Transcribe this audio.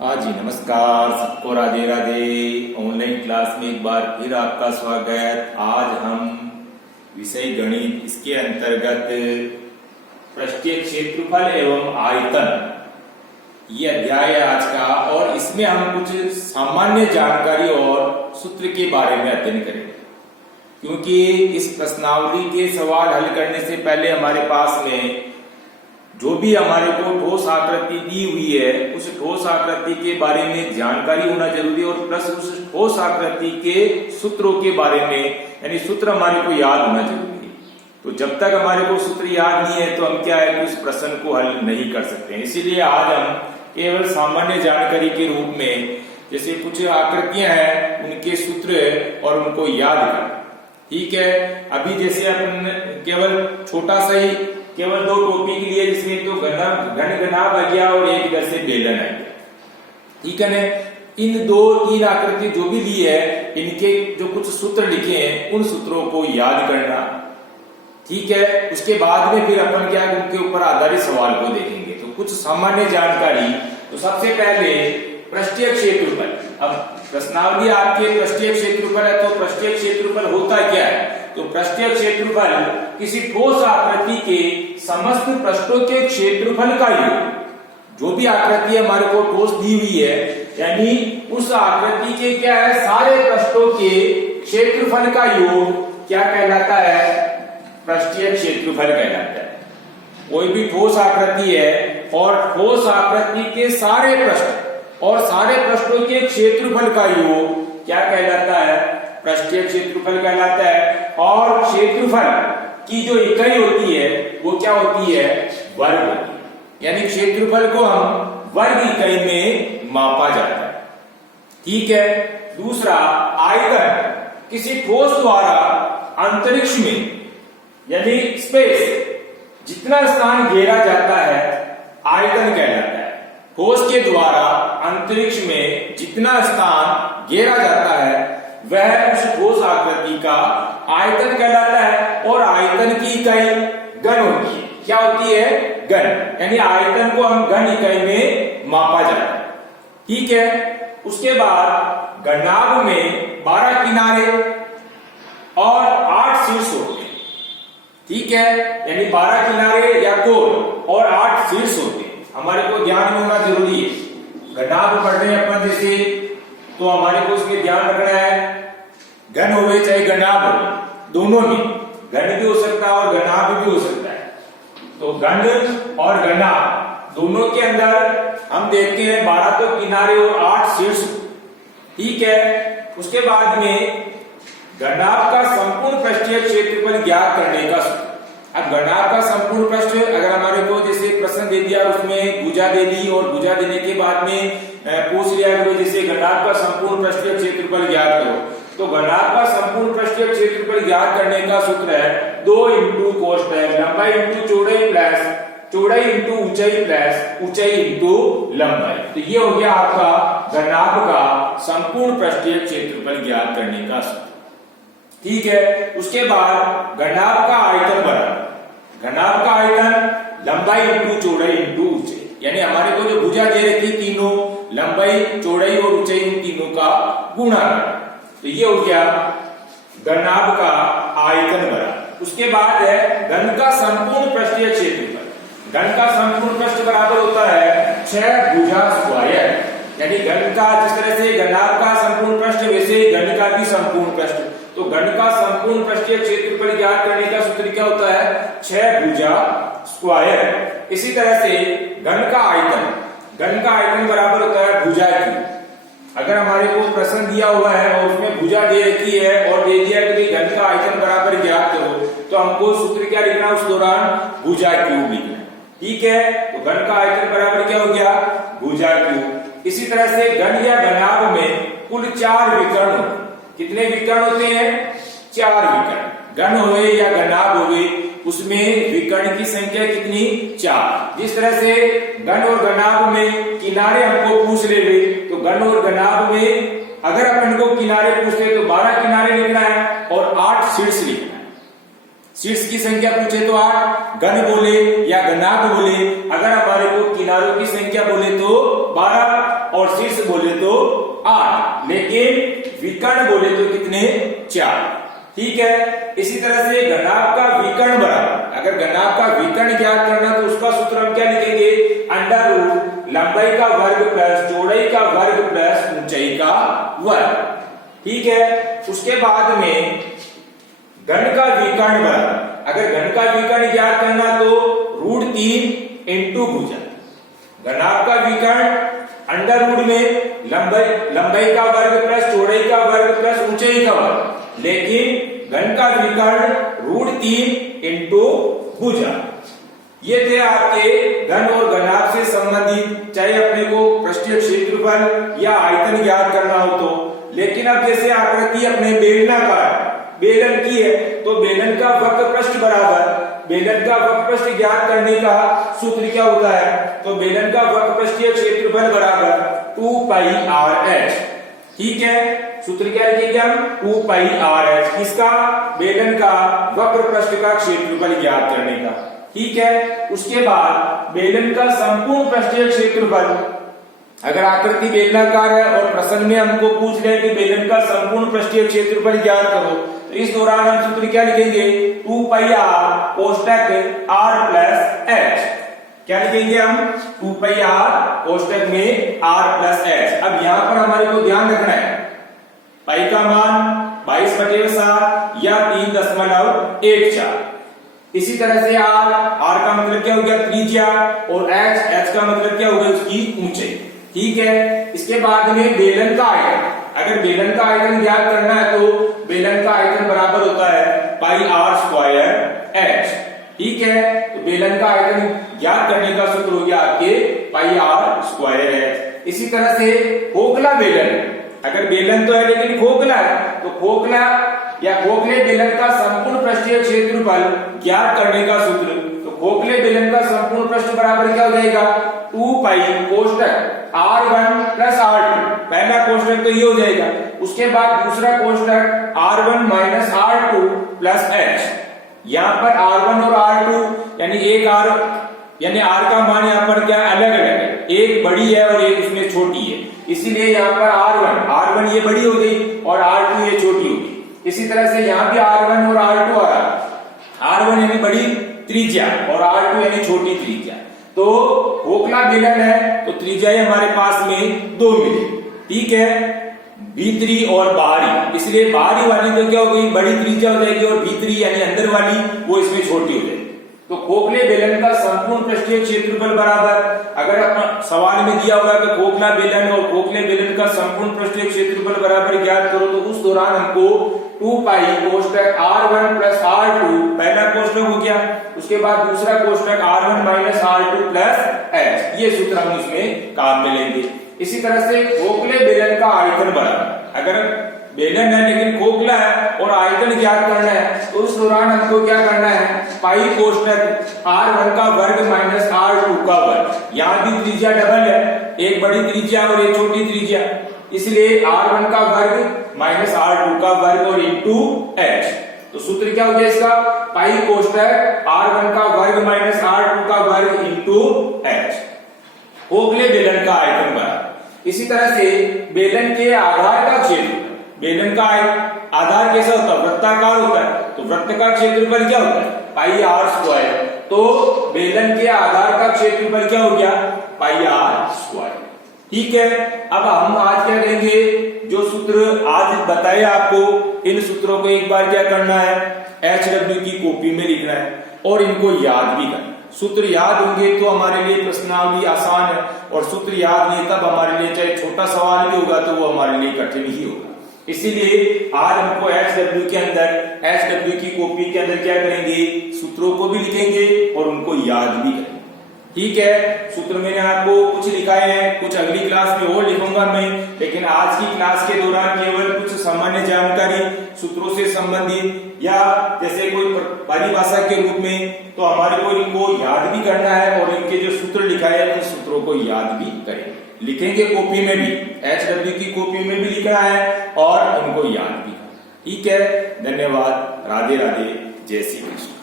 हाँ जी, नमस्कार सबको, राधे राधे। ऑनलाइन क्लास में एक बार फिर आपका स्वागत। आज हम विषय गणित, इसके अंतर्गत पृष्ठीय क्षेत्रफल एवं आयतन, ये अध्याय है आज का, और इसमें हम कुछ सामान्य जानकारी और सूत्र के बारे में अध्ययन करेंगे। क्योंकि इस प्रश्नावली के सवाल हल करने से पहले हमारे पास में जो भी हमारे को ठोस आकृति दी हुई है, उस ठोस आकृति के बारे में जानकारी होना जरूरी है, और प्लस उस ठोस आकृति के सूत्रों के बारे में, यानी सूत्र हमारे को याद होना जरूरी है। तो जब तक हमारे को सूत्र याद नहीं है तो हम क्या है, उस प्रश्न को हल नहीं कर सकते हैं। इसीलिए आज हम केवल सामान्य जानकारी के रूप में, जैसे कुछ आकृतियां हैं, उनके सूत्र और उनको याद करें। ठीक है, अभी जैसे अपन केवल छोटा सा ही केवल दो टॉपिक लिए, जिसमें तो घन घनाभ आ गया और एक इधर से बेलन आ गया। ठीक है ना, इन दो तीन आकृति जो भी ली है, इनके जो कुछ सूत्र लिखे हैं, उन सूत्रों को याद करना। ठीक है, उसके बाद में फिर अपन क्या उनके ऊपर आधारित सवाल को देखेंगे। तो कुछ सामान्य जानकारी, तो सबसे पहले पृष्ठीय क्षेत्रफल। अब प्रश्नावली आपके पृष्ठीय क्षेत्रफल है, तो पृष्ठीय क्षेत्रफल होता क्या है? तो पृष्ठीय क्षेत्रफल किसी ठोस आकृति के समस्त पृष्ठों के क्षेत्रफल का योग। जो भी आकृति हमारे को ठोस दी हुई है, यानी उस आकृति के क्या है, सारे पृष्ठों के क्षेत्रफल का योग क्या कहलाता है? पृष्ठीय क्षेत्रफल कहलाता है। कोई भी ठोस आकृति है और ठोस आकृति के सारे पृष्ठ और सारे पृष्ठों के क्षेत्रफल का योग क्या कहलाता है? पृष्ठीय क्षेत्रफल कहलाता है। और क्षेत्रफल की जो इकाई होती है वो क्या होती है? वर्ग होती है। यानी क्षेत्रफल को हम वर्ग इकाई में मापा जाता है। ठीक है। दूसरा, आयतन किसी ठोस द्वारा अंतरिक्ष में, यानी स्पेस, जितना स्थान घेरा जाता है आयतन कहलाता है। ठोस के द्वारा अंतरिक्ष में जितना स्थान घेरा जाता है वह उस ठोस आकृति का आयतन कहलाता है। और आयतन की इकाई घन होती है। क्या होती है? घन। यानी आयतन को हम घन इकाई में मापा जाता है। ठीक है। उसके बाद घनाभ में 12 किनारे और 8 शीर्ष होते हैं। ठीक है, यानी 12 किनारे या कोण और 8 शीर्ष होते हैं। हमारे को ध्यान में होना जरूरी है। घनाभ पढ़ रहे हैं अपन जैसे, तो हमारे को उसमें ध्यान रखना है, घन हो चाहे घनाभ हो, दोनों में घन भी हो सकता है और घनाभ भी हो सकता है। तो घन और घनाभ दोनों के अंदर हम देखते हैं 12 तो किनारे और 8 शीर्ष। ठीक है। उसके बाद में घनाभ का संपूर्ण पृष्ठीय क्षेत्रफल ज्ञात करने का सूत्र। अब घनाभ का संपूर्ण पृष्ठ, अगर हमारे को जैसे प्रश्न दे दिया, उसमें भुजा दे दी और भुजा देने के बाद में पूछ लिया करो जैसे घनाभ का संपूर्ण पृष्ठीय क्षेत्रफल ज्ञात करो, तो घनाभ का संपूर्ण पृष्ठीय क्षेत्रफल ज्ञात करने का सूत्र है 2 इंटू कोष्ठक लंबाई इंटू चौड़ाई प्लस चौड़ाई इंटू ऊंचाई प्लस ऊंचाई इंटू लंबाई। तो ये हो गया आपका घनाभ का संपूर्ण पृष्ठीय क्षेत्रफल ज्ञात करने का सूत्र। ठीक है। उसके बाद घनाभ का आयतन बराबर घनाभ का आयतन लंबाई इंटू चौड़ाई इंटू ऊंचाई, यानी हमारे को जो भुजा दे रही थी तीनों, लंबाई चौड़ाई और ऊंचाई, इन तीनों का गुणा। तो ये हो गया घनाभ का आयतन बराबर। उसके बाद है घन का संपूर्ण पृष्ठीय क्षेत्रफल। घन का संपूर्ण पृष्ठ बराबर होता है 6 भुजा स्क्वायर। यानी घन का, जिस तरह से घनाभ का संपूर्ण पृष्ठ, वैसे घन का भी संपूर्ण पृष्ठ। तो घन का संपूर्ण पृष्ठीय क्षेत्रफल ज्ञात करने का सूत्र क्या होता है? 6 भुजा स्क्वायर। इसी तरह से घन का आयतन बराबर होता है भुजा की। अगर हमारे को प्रश्न दिया हुआ है और उसमें भुजा दे रखी है और दे दिया कि घन का आयतन बराबर ज्ञात करो, तो हमको सूत्र क्या लिखना? उस दौरान भुजा क्यूब लिखना। ठीक है। तो घन का आयतन बराबर क्या हो गया? भुजा क्यूब। इसी तरह से घन या घनाभ में कुल 4 विकर्ण। कितने विकर्ण होते हैं? 4 विकर्ण। घन होवे या घनाभ होवे, उसमें विकर्ण की संख्या कितनी? 4। जिस तरह से घन और घनाभ में किनारे हमको पूछ ले, तो घन और घनाभ में अगर अपन को किनारे पूछते तो 12 किनारे लिखना है और 8 शीर्ष लिखना है। शीर्ष की संख्या पूछे तो 8, घन बोले या घनाभ बोले, अगर हमारे को किनारों की संख्या बोले तो 12 और विकर्ण बोले तो कितने, 4। ठीक है, इसी तरह से घनाभ का विकर्ण बराबर, अगर घनाभ का विकर्ण ज्ञात करना तो उसका सूत्र हम क्या लिखेंगे, अंडर रूट लंबाई का वर्ग प्लस चौड़ाई का वर्ग प्लस ऊंचाई का वर्ग। ठीक है, उसके बाद में घन का विकर्ण बराबर, अगर घन का विकर्ण ज्ञात करना तो √3 इंटू भुजा। घनाभ का विकर्ण अंडर रूट में लंबाई का वर्ग प्लस चौड़ाई का वर्ग प्लस ऊंचाई का वर्ग, लेकिन घन का विकर्ण √3 इंटू भुजा। ये थे आपके घन और घनाभ से संबंधित, चाहे अपने को पृष्ठीय क्षेत्रफल या आयतन ज्ञात करना हो तो। लेकिन अब जैसे आकृति अपने बेलनाकार बेलन की है तो बेलन का वक्र पृष्ठ बराबर, बेलन का वक्र पृष्ठ ज्ञात करने का सूत्र क्या होता है, तो बेलन का वक्र पृष्ठीय क्षेत्रफल बराबर 2πr(h). ठीक है, सूत्र क्या लिखेंगे हम, 2πr(h), किसका, बेलन का वक्र पृष्ठ का क्षेत्रफल ज्ञात करने का। ठीक है, उसके बाद बेलन का संपूर्ण पृष्ठीय क्षेत्रफल, अगर आकृति बेलनाकार है और प्रश्न में हमको पूछ रहे हैं कि बेलन का संपूर्ण पृष्ठीय क्षेत्रफल ज्ञात करो, तो इस दौरान हम सूत्र क्या लिखेंगे, 2πr कोष्टक r प्लस h। क्या लिखेंगे हम, 2πr कोष्टक में r प्लस h। अब यहां पर हमारे को ध्यान रखना है, पाई का मान 22/7 या 3.14। इसी तरह से r का मतलब क्या हो गया, त्रिज्या, और h का मतलब क्या हो गया, उसकी ऊंचाई। ठीक है, इसके बाद में बेलन का आयतन, अगर बेलन का आयतन ज्ञात करना है तो बेलन का आयतन बराबर होता है πr²h। ठीक है, तो बेलन का आयतन ज्ञात करने का सूत्र हो गया आपके πr²h। इसी तरह से खोखला बेलन, अगर बेलन तो है लेकिन खोखला है तो खोखला या खोखले बेलन का संपूर्ण पृष्ठीय क्षेत्रफल ज्ञात करने का सूत्र, तो खोखले बेलन का संपूर्ण पृष्ठ बराबर क्या हो जाएगा, 2π कोष्टक r1 प्लस r2। पहला कोष्टक तो ये हो जाएगा, उसके बाद दूसरा कोष्टक r1 minus r2 plus h। यहाँ पर r1 और r2 यानी एक यानी r का मान यहाँ पर क्या अलग अलग है, एक बड़ी है और एक उसमें छोटी है, इसीलिए यहाँ पर r1 ये बड़ी हो गई और r2 ये छोटी हो गई। इसी तरह से यहाँ भी r1 और r2 आ रहा, r1 यानी बड़ी त्रिज्या और r2 यानी छोटी त्रिज्या। तो खोखला बेलन है तो त्रिज्या हमारे पास में 2 मिली। ठीक है, भीतरी और बाहरी, इसलिए बाहरी वाली तो क्या हो गई, बड़ी त्रिज्या हो जाएगी, और भीतरी यानी अंदर वाली वो इसमें छोटी हो जाएगी। तो खोखले बेलन का संपूर्ण पृष्ठीय क्षेत्रफल बराबर, अगर अपना सवाल में दिया हुआ है कि खोखला बेलन और खोखले बेलन का संपूर्ण पृष्ठीय क्षेत्रफल बराबर ज्ञात करो, तो उस दौरान हमको 2π कोष्टक r1 प्लस r2, पहला कोष्टक हो गया, उसके बाद दूसरा कोष्टक r1 minus r2 plus h, ये सूत्र हम इसमें काम में लेंगे। इसी तरह से खोखले बेलन का आयतन बराबर, अगर बेलन है लेकिन खोखला है और आयतन ज्ञात करना है तो उस दौरान हमको क्या करना है, पाई कोष्टक r1 का वर्ग माइनस r2 का वर्ग। यहाँ भी त्रिज्या डबल है, एक बड़ी त्रिज्या और एक छोटी त्रिज्या, इसलिए r1 का वर्ग माइनस r2 का वर्ग और इंटू h। तो सूत्र क्या हो गया इसका, पाई कोष्टक r1 का वर्ग माइनस r2 का वर्ग इंटू h। खोखले बेलन का आयतन बराबर। इसी तरह से बेलन के आधार का क्षेत्र, बेलन का आधार कैसा होता है, वृत्ताकार होता है, तो वृत्त का क्षेत्रफल क्या होता है, πr²। तो बेलन के आधार का क्षेत्रफल क्या हो गया, πr²। ठीक है, अब हम आज क्या करेंगे, जो सूत्र आज बताए आपको, इन सूत्रों को एक बार क्या करना है, HW की कॉपी में लिखना है और इनको याद भी करना। सूत्र याद होंगे तो हमारे लिए प्रश्नावली आसान है, और सूत्र याद नहीं तब हमारे लिए चाहे छोटा सवाल भी होगा तो वो हमारे लिए कठिन ही होगा। इसीलिए आज हमको HW के अंदर, HW की कॉपी के अंदर क्या करेंगे, सूत्रों को भी लिखेंगे और उनको याद भी करेंगे। ठीक है, सूत्र मैंने आपको कुछ लिखाए हैं, कुछ अगली क्लास में और लिखूंगा मैं, लेकिन आज की क्लास के दौरान केवल कुछ सामान्य जानकारी सूत्रों से संबंधित या जैसे कोई परिभाषा के रूप में, तो हमारे को इनको याद भी करना है और इनके जो सूत्र लिखाए हैं उन सूत्रों को याद भी करेंगे, लिखेंगे कॉपी में भी, HW की कॉपी में भी लिखना है और उनको याद भी। ठीक है, धन्यवाद, राधे राधे, जय श्री कृष्ण।